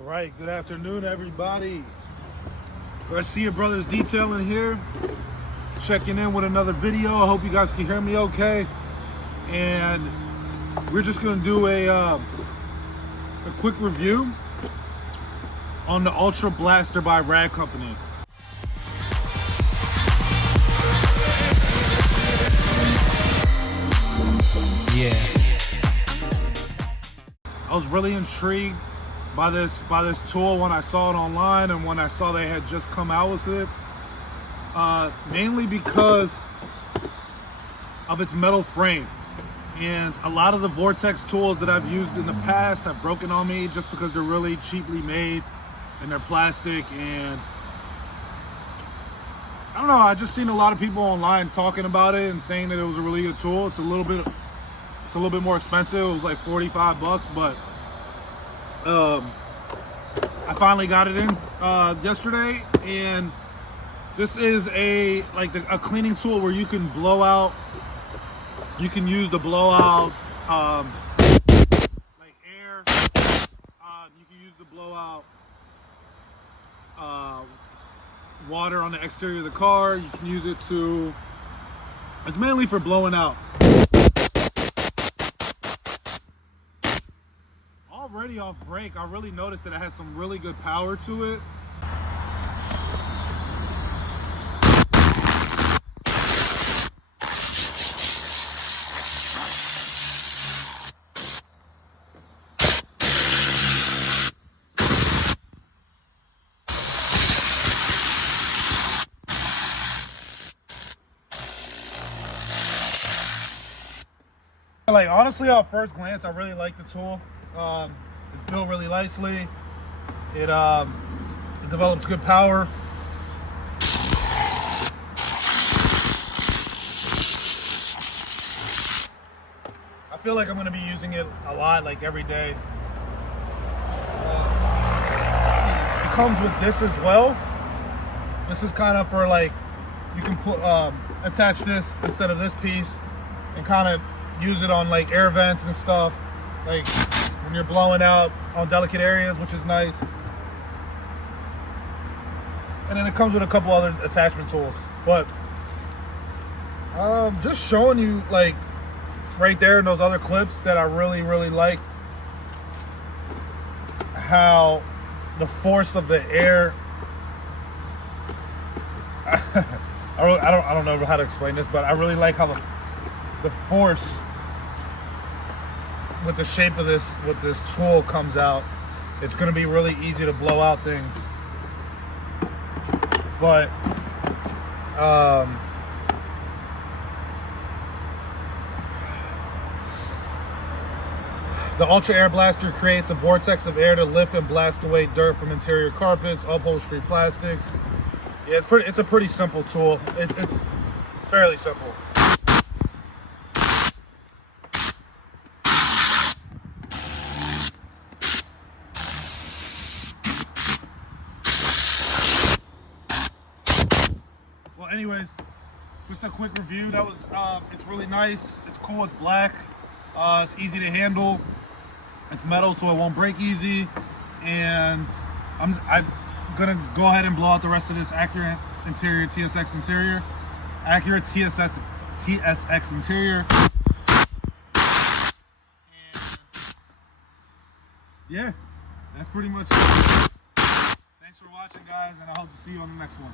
All right, good afternoon, everybody. I see your brother's detailing here, checking in with another video. I hope you guys can hear me okay. And we're just gonna do a quick review on the Ultra Blaster by Rag Company. I was really intrigued by this tool when I saw it online and when I saw they had just come out with it. Mainly because of its metal frame. And a lot of the vortex tools that I've used in the past have broken on me just because they're really cheaply made and they're plastic. And I don't know, I just seen a lot of people online talking about it and saying that it was a really good tool. It's a little bit more expensive. It was like 45 bucks, but I finally got it in yesterday, and this is a cleaning tool where you can blow out. You can use the blowout like air. You can use the blowout water on the exterior of the car. You can use it to. It's mainly for blowing out. Already off break, I really noticed that it has some really good power to it. Like, honestly, off first glance, I really like the tool. It's built really nicely. It develops good power. I feel like I'm going to be using it a lot, like every day. It comes with this as well. This is kind of for like, you can put attach this instead of this piece and kind of use it on like air vents and stuff, like when you're blowing out on delicate areas, which is nice. And then it comes with a couple other attachment tools. But just showing you, like right there in those other clips, that I really like how the force of the air I don't know how to explain this, but I really like how the force with the shape of this, with this tool comes out. It's going to be really easy to blow out things. But the Ultra Air Blaster creates a vortex of air to lift and blast away dirt from interior carpets, upholstery, plastics. Yeah, it's a pretty simple tool. It's fairly simple. Well, anyways, just a quick review. That was it's really nice. It's cool. It's black. It's easy to handle. It's metal, so it won't break easy. And I'm gonna go ahead and blow out the rest of this Accurate interior TSX interior. Accurate TSX interior. And yeah, that's pretty much it. Thanks for watching, guys, and I hope to see you on the next one.